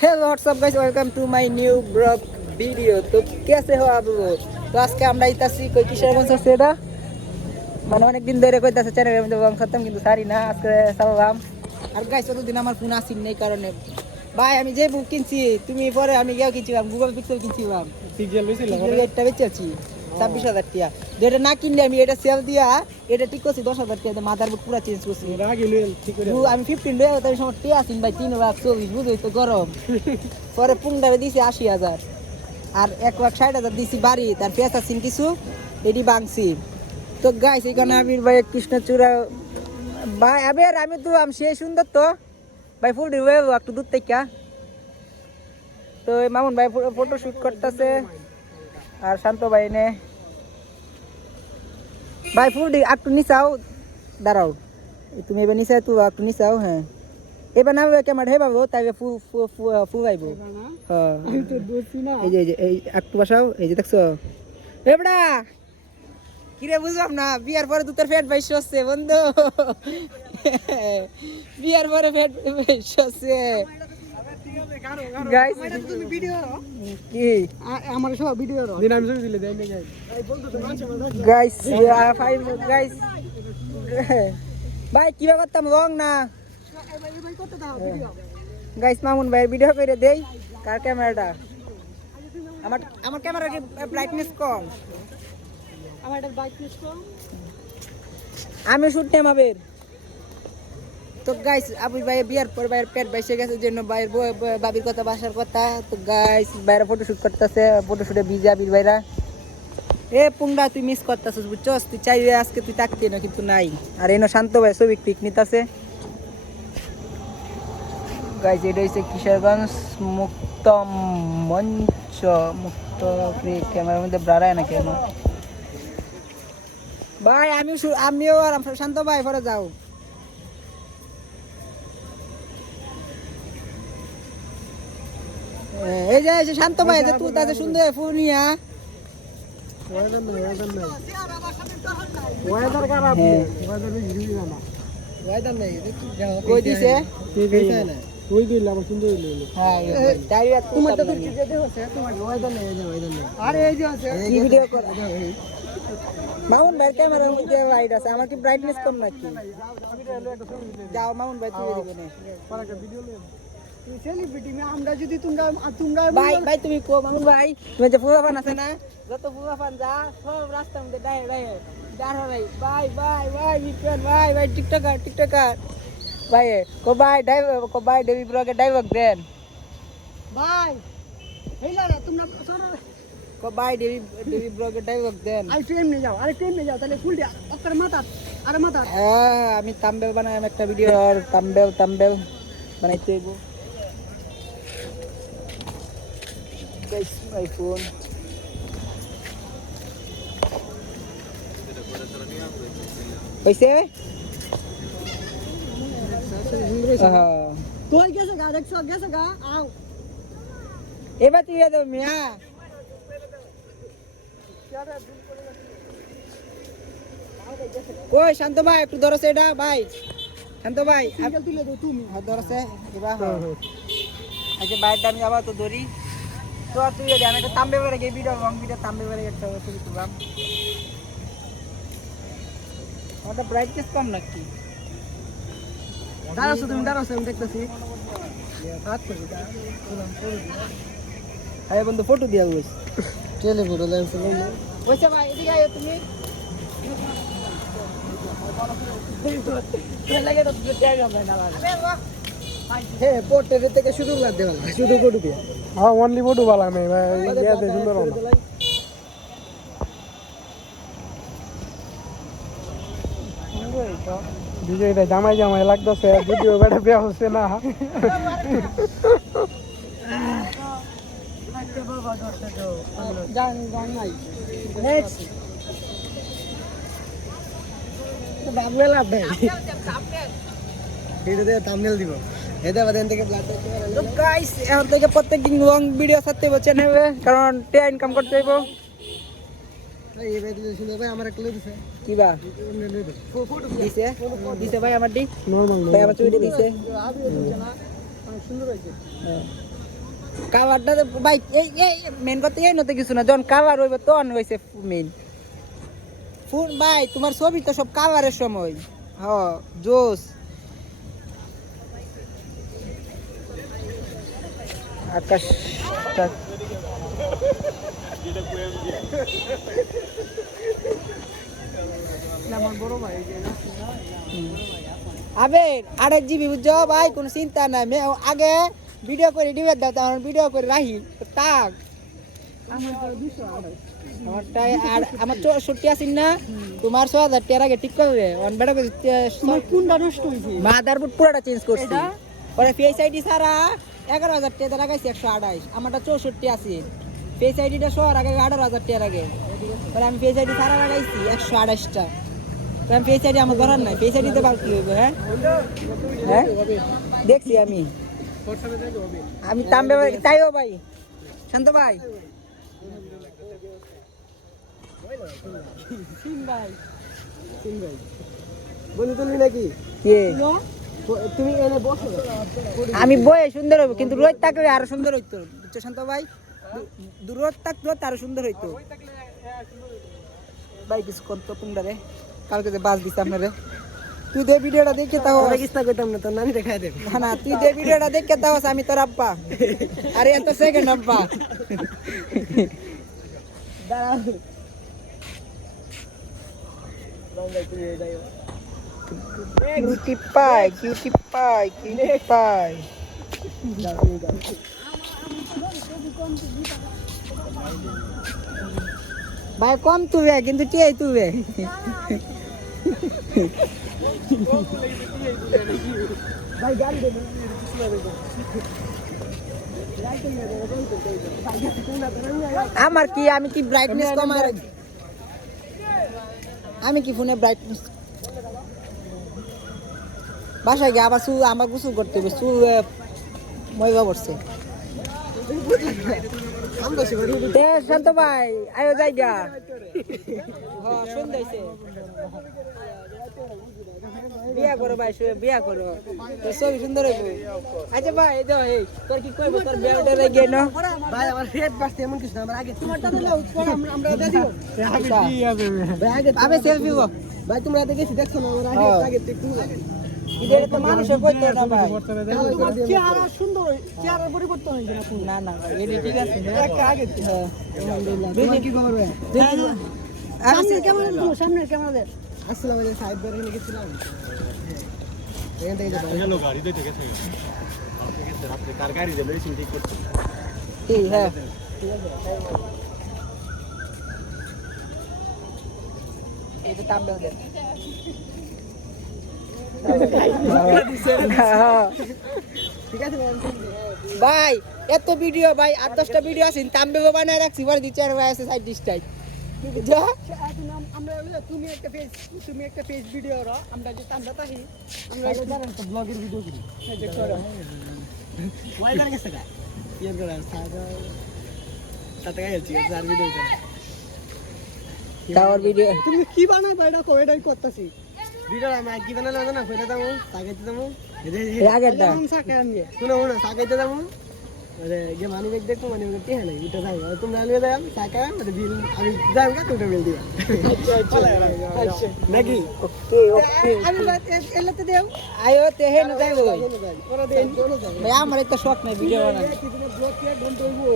Hello what's up guys welcome to my new blog video. तो कैसे हो आप लोग? तो आज के আমরা ইতাছি কই কিসের মন আছে এটা মানে অনেক দিন ধরে কইতাছে চ্যানেলের মধ্যে ব্লগ খতম কিন্তু সারি না আজকে সালাম। আর গাইস এতদিন আমার ফোন আসেনি এই কারণে ভাই আমি যে বুক কিনছি তুমি পরে আমি গিয়ে কিনছিলাম গুগল পিক্সেল কিনছিলাম পিক্সেল লইছিলাম এটা বেচেছি 26,000 টাকা। যেটা না কিনলে আমি এটা সেল দিয়া এটা ঠিক করছি 10,000 টাকা মাদারবোর্ড পুরো চেঞ্জ করছি। আগে লইল ঠিক করে আমি 15 লইয়া তার সময় টি আসিন ভাই 3,40,000 বুঝই তো গরম পরে পুংডারে দিছি 80,000 আর 1,60,000 দিছি বাড়ি তার পেঁচা সিন কিছু এডি বাংছি। তো গাইস এখানে আবির ভাই কৃষ্ণচূড়া ভাই আবির আমি তো আমি সেই সুন্দর তো ভাই ফুল দিবে একটু দূর থেকে। তো মামুন ভাই ফটো শুট করতেছে আর শান্ত ভাই নে ভাই ফুল দি একটু নিচাও দাঁড়াও তুমি এবার নিচে তো একটু নিচাও। হ্যাঁ এবার না ক্যামেরা হে বাবু তাই ফু আইব। হ্যাঁ এই যে এই একটু বসাও এই যে দেখছো এবড়া কিরে বুঝলাম না বিয়ার পরে দুটার ফ্যাট বাইশ হচ্ছে বন্ধু বিয়ার পরে ফ্যাট বাইশ হচ্ছে গাইস তুমি ভিডিও কি আমার সব ভিডিও দিন আমি ছবি দিলে দেই না গাইস ফাইভ গাইস ভাই কি করতাম রং না ভাই করতে দাও ভিডিও গাইস মামুন ভাই ভিডিও করে দেই কার ক্যামেরাটা আমার ক্যামেরা কি ব্রাইটনেস কম আমারটা ব্রাইটনেস কম আমি শুট নেম আবের। তো গাইস আবু ভাই বিয়ার পর ভাইয়ের পেট বাইসে গেছে জন্য ভাইয়ের বাবির কথা বাসার কথা। তো গাইস বাইরে ফটো শুট করতেছে ফটো শুটে বিজি আবির ভাইরা এ পুংডা তুই মিস করতেছিস বুঝছস তুই চাইবে আজকে তুই থাকতি না কিন্তু নাই। আর এনো শান্ত ভাই ছবি ক্লিক নিতেছে গাইস এটা হচ্ছে কিশোরগঞ্জ মুক্ত মঞ্চ মুক্ত ক্যামেরার মধ্যে ব্রাড়ায় না কেন ভাই আমিও আর শান্ত ভাই পরে যাও। এই যে শান্ত ভাই যে তুই তাতে সুন্দর ফুনিয়া ওয়েদার খারাপ ওয়েদার ভিড়ি না ওয়েদার নেই কই দিছে কই দিল আমার সুন্দর হইলো। হ্যাঁ ডাইরেক্ট তোমার তো কি যেতে হচ্ছে তোমার ওয়েদার নেই আরে এই যে আছে কি ভিডিও কর মাউন ভাই ক্যামেরার মধ্যে লাইট আছে আমার কি ব্রাইটনেস কম নাকি যাও মাউন ভাই তুই দিবে না পরে একটা ভিডিও লই সেলিব্রিটি মে আমরা যদি তোমরা ভাই তুমি কো মামুন ভাই তুমি যে ফুয়াপান আছে না যত ফুয়াপান যা সব রাস্তার মধ্যে দাঁড় ভাই বিপিএন ভাই টিকটকার ভাই কো ভাই দেবী ব্লগে ডাইভক দেন ভাই হেলা রে তোমরা কো ভাই দেবী ব্লগে ডাইভক দেন আই ট্রেন নিয়ে যাও আরে ট্রেন নিয়ে যাও তাহলে ফুল দিয়া ওকর মাথা আরে মাথা হ্যাঁ আমি থাম্বনেল বানাইলাম একটা ভিডিও আর থাম্বনেল বানাইতে হইব guys my phone কইছে তোর গেছে গা দেখছ গেছে গা আও এবার তুই দাও মিয়া কই শান্ত ভাই একটু ধরো সেটা ভাই শান্ত ভাই সিঙ্গেল তুলে দাও তুমি হ্যাঁ ধরছে এবার আচ্ছা বাইরে আমি আবার তো ধরি তো তুই জানা একটা তাম্বে বেরে গিয়ে ভিডিও লং ভিডিও তাম্বে বেরে একটা ছবি তুললাম ওটা ব্রাইটনেস কম নাকি দাঁড়াও তুমি আমি দেখতেছি হাত করে আরে বন্ধু ফটো দিয়া বস চলে ফটো লেন্স লই ওইছে ভাই এদিকে আয় তুমি তুই লাগে তো জায়গা ভাই না লাগে হে পোর্ট্রেট থেকে শুরু করে দেওয়া শুধু ফটো দিয়া হ্যাঁ অনলি ফটো वाला मैं ये दे सुंदर होना DJ এটা জামাই লাগতেছে ভিডিও বেটা বেয়া হচ্ছে না লাগতে বাবা ধরতে দাও জান নাই নেক্সট তো বাবুলা ভাই ভিডিওতে থাম্বনেল দিব এটা বাদেন থেকে তো গাইস এখন থেকে প্রত্যেকদিন লং ভিডিও ছাড়তে হচ্ছে না কারণ তে ইনকাম করতে হইব। এই ভাই দিলে শুনে ভাই আমার একটা লই দিছে কি বা ফটো দিছে ভাই আমার দি নরমাল ভাই আমার ছবিটা দিছে আবিও দিছে না অনেক সুন্দর হইছে। হ্যাঁ কাভারটা ভাই এই মেন কথা এই নতে কিছু না যখন কাভার হইবে তখন হইছে মেন ফোন ভাই তোমার ছবি তো সব কাভারের সময় জোস আকাশ আবে 8 জিবি বুঝছো ভাই কোনো চিন্তা নাই আগে ভিডিও করে দিবে দাও তখন ভিডিও করে রাখি তাক আমারটাই আর আমার 64 আছে না তোমার 6000 টাকা আগে ঠিক করবে অন বেটা তোমার কোনটা নষ্ট হইছে মাদারবোর্ড পুরোটা চেঞ্জ করছি পরে ফেস আইডি সারা 11000 টাকা লাগাইছি 128 আমারটা 64 আছে ফেস আইডিটা সর আগে 18000 টাকা আগে পরে আমি ফেস আইডি সারা লাগাইছি 128 টা আমি ফেস আইডি আমার ধরার নাই ফেস আইডিতে বাকি হইবে হ্যাঁ দেখছি আমি তামবে তাইও ভাই শান্ত ভাই আমি বয়ে সুন্দর হইব কিন্তু রোদ থাকলে আরো সুন্দর হইতো বুঝছো শান্ত ভাই রোদ থাকতো আরো সুন্দর হইতো ভাই কিছু করতো তোমরা রে কালকে যে বাস দিছে আপনারে তুই দে ভিডিওটা দেখে তাও কিস্তা কইতাম না তোর নানি দেখাই দে না তুই দে ভিডিওটা দেখে তাও আমি তোর আব্বা আরে এত সেকেন্ড আব্বা দাঁড়া কিউটি পাই ভাই কম তুবে কিন্তু টিয়াই তুবে ভাই গাড়ি দে আমার কি আমি কি ব্রাইটনেস কমায় রাখি আমি কি ফোনে ব্রাইটনেস বাসায় গিয়ে আবার আমার গোসল করতে হবে ময়গা পড়ছে শান্ত ভাই আয়ো জায়গা সুন্দর বিয়া করো ভাই বিয়া করো তোর ছবি সুন্দর হইব আচ্ছা ভাই তোর কি কইব তোর বিয়াটা গিয়ে না ভাই আমার ফেট বাসতে এমন কিছু না আমার আগে তোমারটা দিলে আমরা দিয়ে দিব ভাই আগে আবে সেলফি গো ভাই তোমরা দেখেছি দেখছো না আমার আগে একটু ইদের তো মানুষে কইতো না ভাই তোমার চেহারা সুন্দর চেহারা পরিবর্তন হইছে না না ভাই এই ঠিক আছে একটা আগে আলহামদুলিল্লাহ দেখি কি খবর ভাই সামনে ক্যামেরা দাও সামনে ক্যামেরা দে আসসালামু আলাইকুম সাইড বের হয়ে গেছিলাম এখান থেকে যাবো গাড়ি দিয়ে গেছে আপনি গেছে আপনি কার গাড়ি দিয়ে মেশিন ঠিক করতে এই হ্যাঁ এটা তামবে দে ঠিক আছে ভাই এত ভিডিও ভাই 8-10টা ভিডিও আছে তামবে বানায় রাখছি পরে দি চার ভাই আছে সাইড ডিস্টাই যা আমরা তুমি একটা পেজ ভিডিও র আমরা যে তামবা তাহি আমরা একটা ব্লগের ভিডিও করি এই যে করো ওই গান গেছে কা ইয়ার করা সাথে গাইছি আর ভিডিও করা টাওয়ার ভিডিও তুমি কি বানাই বাইটা কয়টাই করতেছি ভিডিও আমি কি বানালে না কইলা দামু সাগাইতে দামু এই আগেরটা আমি সাকে আনবে শুনো সাগাইতে দামু আরে যে মানি ব্যাগ দেখো মানি ব্যাগ তে হলাই এটা যাই তোমরা নিয়ে যাও সাকা মানে বিল আমি যাও না তোমরা বিল দিও নাকি ওকে আমি এলাতে দেও আয়ো তে হে না যাইবো ওরা দেন ভাই আমার একটা শখ নাই ভিডিও বানানো ব্লগ কে ঘন্টা হইবো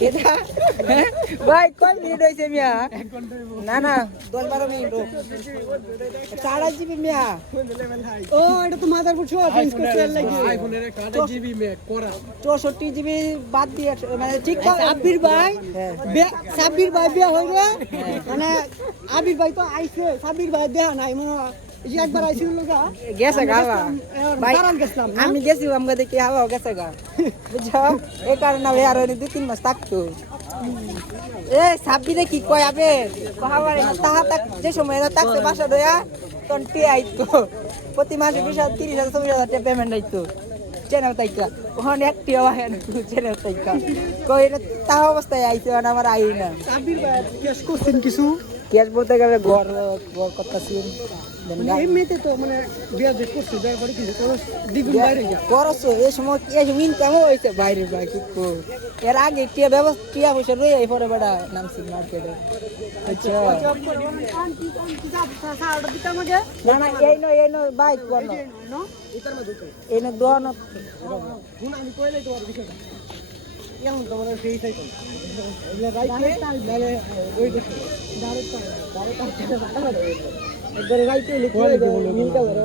কেডা ভাই কোন মিনিট হইছে মিয়া 1 ঘন্টা হইবো না 10-12 মিনিট 4 জিবি মিয়া ও এটা তো মাদারবোর্ড সহ চেঞ্জ করতে লাগি আইফোনের 4 জিবি মে করা 64 জিবি বাদ দিয়ে মানে ঠিক আবির ভাই সাবির ভাই বিয়া হইলো মানে আবির ভাই তো আইছে সাবির ভাই দেখা নাই মনে এই একবার আইছিল লগা গেছে গাওয়া ভাই আমি গেছি আমগা দেখি হাওয়া গেছে গা বুঝছো এই কারণে ভাই আর 2-3 মাস থাকতো এ সাবিরে কি কয় আবে হাওয়া তাহা তাক যে সময় থাকতে বাসা দয়া তন্টি আইতো প্রতি মাসে 30,000-40,000 টাকা পেমেন্ট আইতো চ্যানেল তাইকা ওখানে একটি হয় না চ্যানেল তাইকা কই এটা তাহা অবস্থায় আইতো আমার আই না সাবির ভাই কেস করছেন কিছু কেস বলতে গেলে ঘর ঘর করতেছি এমনিতে তো মানে বিয়া দেখ করছে বিয়ার পরে কিছু খরচ দ্বিগুণ বাইরে যা খরচ এই সময় ইনকাম হয়েছে বাইরে বা কি এর আগে টিয়া ব্যবস্থা টিয়া পয়সা রয়ে পরে বেড়া নামছি মার্কেটে না না এই নয় বাইক করলো এই নয় দোয়ান আমি কইলাই তোমার বিষয়টা এখন তোমার সেই সাইকেল ওই দেখো একবারে রাইতে নীল কালার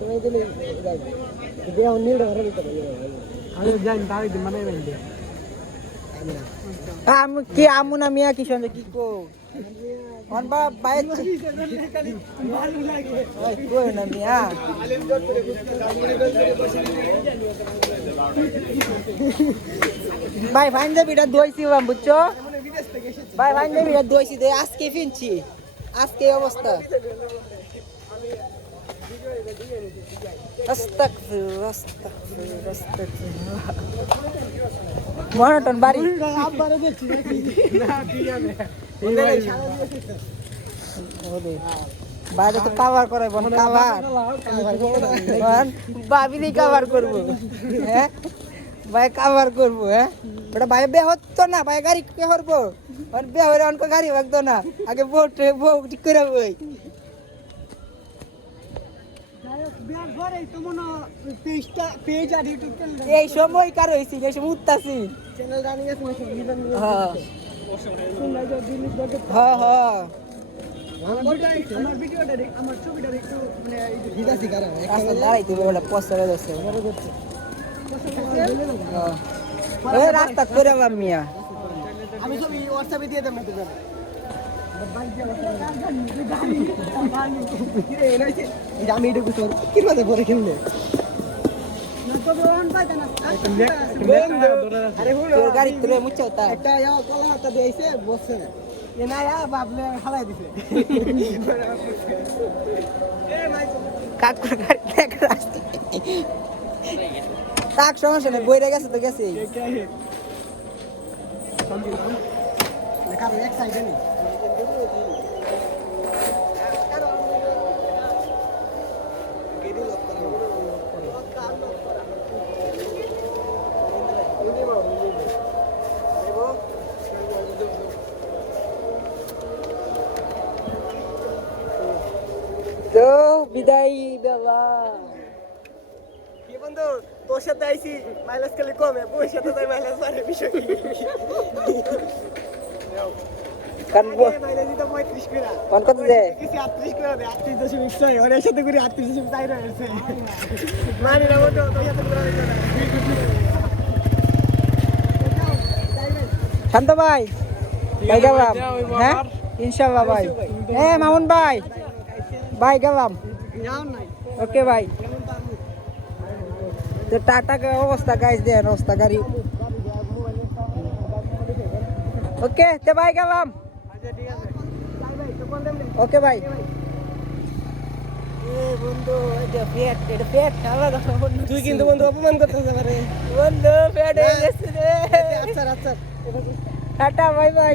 তোমায় দিলে দেহ নীলটা ঘরে দিতে পারি আমি জানি তাই দিন মানে আমি কি আমু না মিয়া কি সঙ্গে কি কো অন বা বাইক ভালো লাগে ওই কই না মিয়া ভাই পাঞ্জাবিটা দইছি বাম বুঝছো ভাই পাঞ্জাবিটা দইছি দে আজকে ফিনছি আজকে অবস্থা মনোটন বাড়ি আব্বারে দেখছি না ঠিক আছে বাইরে তো কাভার করে বোন কাভার ভাবিনি কাভার করবো হ্যাঁ ভাই কাভার করবো হ্যাঁ ওটা ভাই বে হতো না ভাই গাড়ি কে করবো বে হলে অনেক গাড়ি ভাগতো না আগে বউ ঠিক করে বই এই সময় কার হয়েছি এই সময় উঠতাছি হ্যাঁ হ্যাঁ রাস্তা করে মিয়া আমি ছবি হোয়াটসঅ্যাপে দিয়ে দেব আমি এটা বুঝতে পারি কি মাঝে পরে কেমনে গাড়ি তুলে মুচ্ছা একটা কলা হাতা দিয়েছে বসছে না এ না বাবলে ফালাই দিছে কাকুর গাড়ি রাস্তা তাক সমস্যা নেই বইরে গেছে তো গেছে এক সাইডে নেই তো বিদায় বেলা কি বন্ধু তোর সাথে আইছি মাইলেজ খালি কমে বউর সাথে তাই মাইলেজ বাড়ে বিষয় কি মাইলেজ দিতে 35 করে কোন কত দে কিছু 38 করে দে 38.6 ওর সাথে করে 38.4 হয়েছে মানি না বন্ধু তোর সাথে করে শান্ত ভাই ভাই গেলাম হ্যাঁ ইনশাআল্লাহ ভাই মামুন ভাই ভাই গেলাম ওকে ভাই তো টাটা অবস্থা গাইজ দেন অবস্থা গাড়ি ওকে তো ভাই গেলাম ওকে ভাই বন্ধু এটা পেট খাওয়া তুই কিন্তু বন্ধু অপমান করতেছ আমারে বন্ধু পেট হয়ে গেছে রে আচ্ছা টাটা বাই বাই